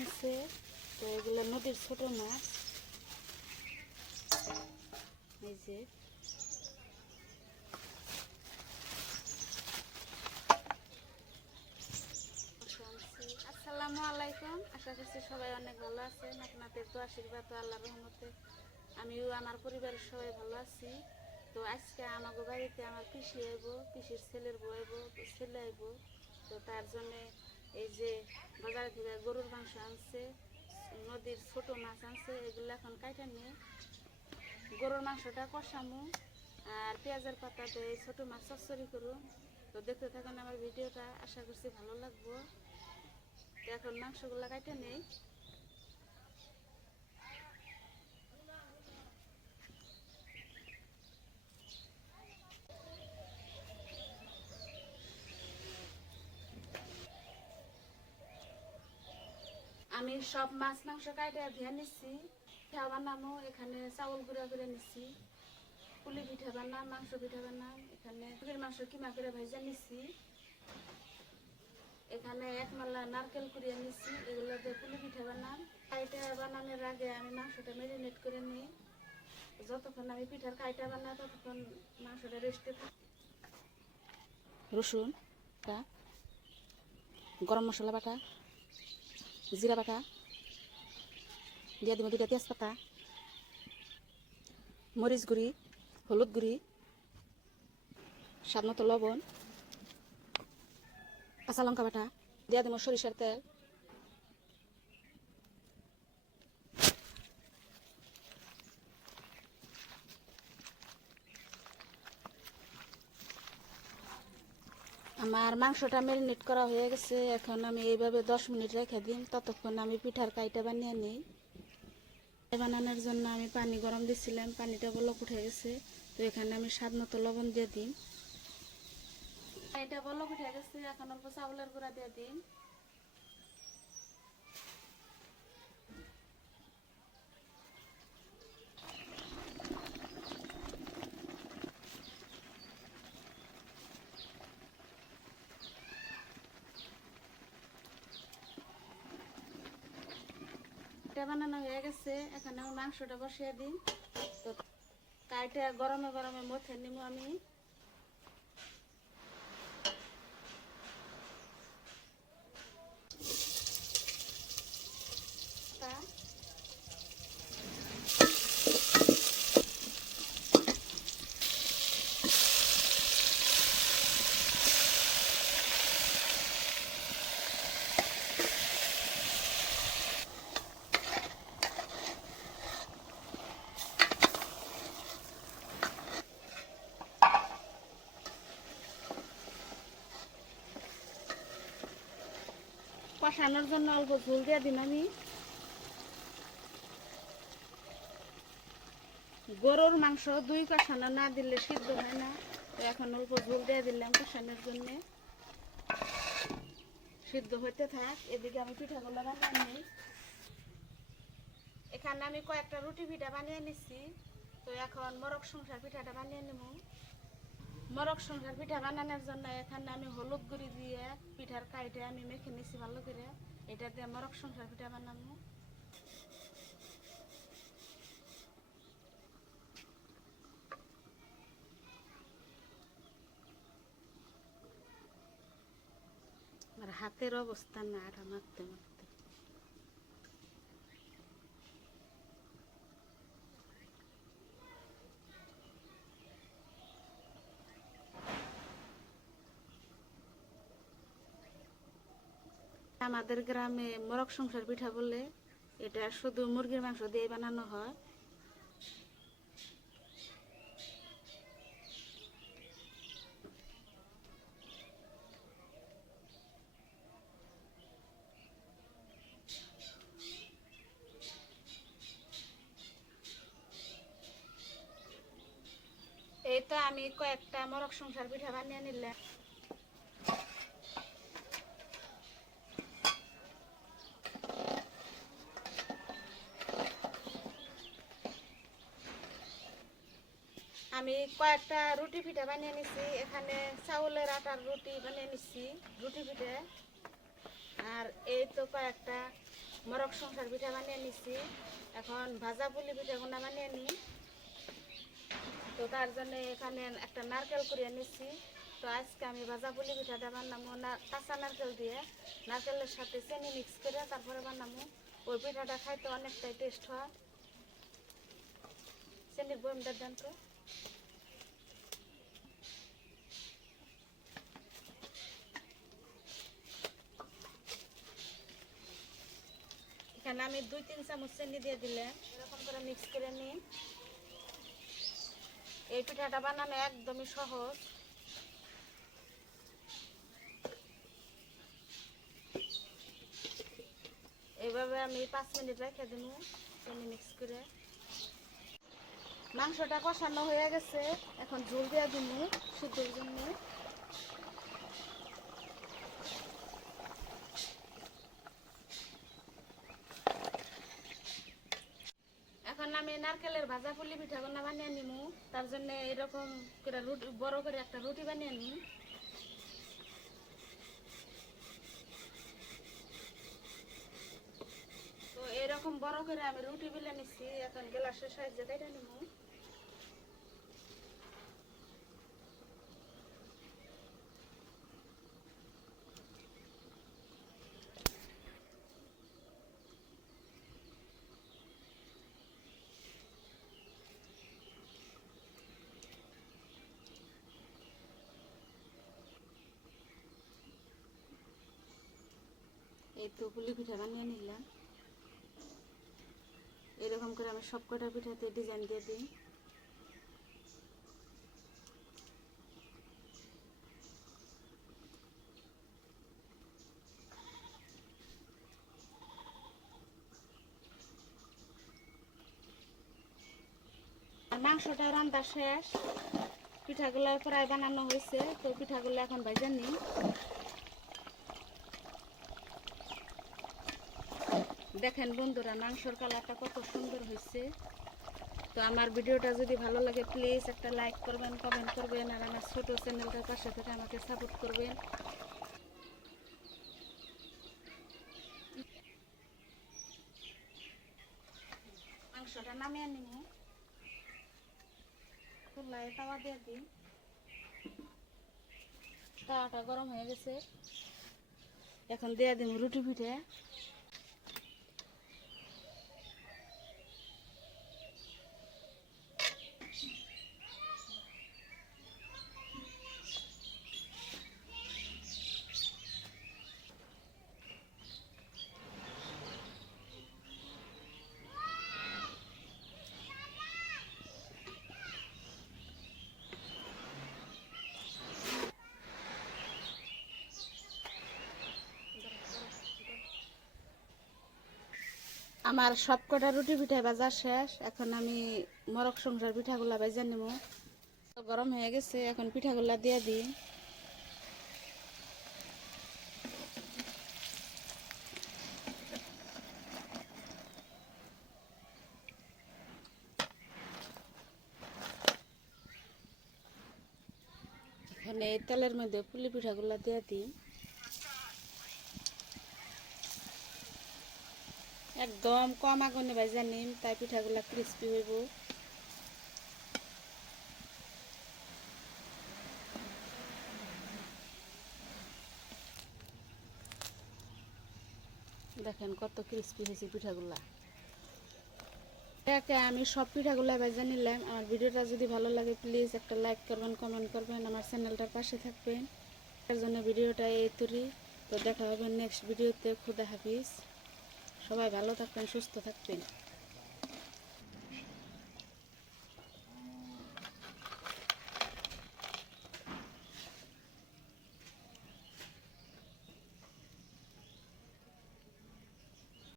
আনছে। তো এগুলো নদীর ছোট মাছ। এই যে আসসালামু আলাইকুম, আশা করছি সবাই অনেক ভালো আছেন। আপনাদের তো আশীর্বাদ ও আল্লাহর রহমতে আমিও আমার পরিবারের সবাই ভালো আছি। তো আজকে আমাকে বাড়িতে আমার পিসি আইব, পিসির ছেলের বউ আইব, ছেলে আইব। তো তার জন্যে এই যে বাজার থেকে গরুর মাংস আনছে, নদীর ছোট মাছ আনছে। এগুলো এখন কাইটা নিয়ে গরুর মাংসটা কষামু আর পেঁয়াজের পাতা দিয়ে ছোট মাছ চচ্চড়ি করুন। তো দেখতে থাকুন আমার ভিডিওটা, আশা করছি ভালো লাগবো। এখন মাংসগুলো কাইটা নেই। আমি সব মাছ মাংস কাইটা ধুয়ে নিচ্ছি। পিঠা বানামো, এখানে চাউল গুঁড়া করে নিচ্ছি। পুলি পিঠা বানাম, মাংস পিঠা বানাম। এখানে মুরগির মাংস কিমা করে ভেজে নিচ্ছি। এখানে এক মালা নারকেল কুড়িয়ে নিচ্ছি, এগুলো দিয়ে পুলি পিঠা বানাম। কাইটা বানানোর আগে আমি মাংসটা ম্যারিনেট করে নিই। যতক্ষণ আমি পিঠার কাইটা বানাই ততক্ষণ মাংসটা রেস্টে থাকে। রসুন বাটা, গরম মশলা বাটা, জিরা বাটা দিয়ে দিব, 2টা তেজপাতা, মরিচ গুঁড়ি, হলুদ গুঁড়ি, স্বাদ মতো লবণ, কাঁচা লঙ্কা বাটা দিয়ে দেবো, সরিষার তেল, আমার মাংসটা ম্যারিনেট করা হয়ে গেছে। এখন আমি এইভাবে 10 মিনিট রেখে দিই, ততক্ষণ আমি পিঠার কাইটা বানিয়ে নিই। বানানোর জন্য আমি পানি গরম দিচ্ছিলাম, পানিটা বলক উঠে গেছে। তো এখানে আমি স্বাদ মতো লবণ দিয়ে দিই। এটা বলক উঠে গেছে, এখন অল্প চাউলের গুঁড়া দিয়ে দিই। এটা বানানো হয়ে গেছে, এখন আমি মাংসটা বসিয়ে দিই। তো কাইটা গরমে গরমে মথে নিব আমি। কষানোর জন্য অল্প ঝোল দিয়ে দিন আমি। গরুর মাংস 2 কষানো না দিলে সিদ্ধ হয় না। তো এখন অল্প ঝোল দিয়ে দিলাম কষানোর জন্য, সিদ্ধ হইতে থাক। এদিকে আমি পিঠাগুলো বানিয়ে নিই। এখানে আমি কয়েকটা রুটি পিঠা বানিয়ে নিচ্ছি। তো এখন মরক সংসার পিঠাটা বানিয়ে নেব। মরক সংসার পিঠা বানানোর জন্য এখানে আমি হলুদ গুঁড়ি দিয়ে পিঠার কাইটে আমি মেখে নিচ্ছি ভালো করে। এটা দিয়ে মরক সংসার পিঠা বানাবো। আমার হাতের অবস্থা না, আটা মাখতে মাখতে। আমাদের গ্রামে মরক সংসার পিঠা বলে, এটা শুধু মুরগির মাংস দিয়ে বানানো হয়। এই তো আমি কয়েকটা মরক সংসার পিঠা বানিয়ে নিলাম। আমি কয়েকটা রুটি পিঠা বানিয়ে নিচ্ছি। এখানে চাউলের আটার রুটি বানিয়ে নিচ্ছি, রুটি পিঠা। আর এই তো কয়েকটা মরক সংসার পিঠা বানিয়ে নিছি। এখন ভাজা পুলি পিঠাগুনা বানিয়ে নিই। তো তার জন্য এখানে একটা নারকেল কুড়িয়ে নিচ্ছি। তো আজকে আমি ভাজা পুলি পিঠাটা বানাবো না কাঁচা নারকেল দিয়ে, নারকেলের সাথে চিনি মিক্স করে তারপরে বানাবো। ওই পিঠাটা খাইতে অনেকটাই টেস্ট হয়। চিনির বয়মটা দেন তো। এখানে আমি 2-3 চামচ চিনি দিয়ে দিলাম। এরকম করে মিক্স করে নিই। এই পিঠাটা বানানো একদমই সহজ। এইভাবে আমি 5 মিনিট রেখে দিব চিনি মিক্স করে। মাংসটা কষানো হয়ে গেছে, এখন ঝোল দিয়ে দিব সিদ্ধর জন্য। এখন আমি নারকেলের ভাজা পুলি পিঠাগুলো বানিয়ে নিব। তার জন্য এরকম করে রুটি, বড় করে একটা রুটি বানিয়ে নিই। তো এরকম বড় করে আমি রুটি বেলে নিচ্ছি। এখন গ্লাসের সাহায্যে কেটে নিব। এই তো পুলি পিঠা বানিয়ে নিলাম। এরকম করে আমি সব কটা পিঠাতে ডিজাইন দিয়ে দিই। মাংসটা রান্না শেষ, পিঠাগুলো প্রায় বানানো হয়েছে। তো পিঠাগুলো এখন ভাজা নিই। দেখেন বন্ধুরা, মাংসর কালারটা কত সুন্দর হয়েছে। তো আমার ভিডিওটা যদি ভালো লাগে প্লিজ একটা লাইক করবেন, কমেন্ট করবেন, আর আমার ছোট চ্যানেলটার পাশে থেকে আমাকে সাপোর্ট করবেন। মাংসটা নামিয়ে নিব। চুলায় তাওয়া দিয়ে দিই। তাওয়াটা গরম হয়ে গেছে, এখন দিয়ে দিব রুটি পিঠে। আমার সব কটা রুটি পিঠা ভাজা শেষ। এখন আমি মরক সংসার পিঠাগুলা ভেজে নেব। গরম হয়ে গেছে, এখন পিঠাগুলা দিয়ে দিই। এখানে এই তেলের মধ্যে পুলি পিঠাগুলা দিয়ে দিই। একদম কম আগুনে ভেজে নিন, তাই পিঠাগুলা ক্রিস্পি হইব। দেখেন কত ক্রিস্পি হয়েছে পিঠাগুলা। একে আমি সব পিঠাগুলা ভেজে নিলাম। আমার ভিডিওটা যদি ভালো লাগে প্লিজ একটা লাইক করবেন, কমেন্ট করবেন, আমার চ্যানেলটার পাশে থাকবেন। তার জন্য ভিডিওটা এই তৈরি। তো দেখা হবে নেক্সট ভিডিওতে। খুদা হাফিজ। সবাই ভালো থাকবেন, সুস্থ থাকবেন।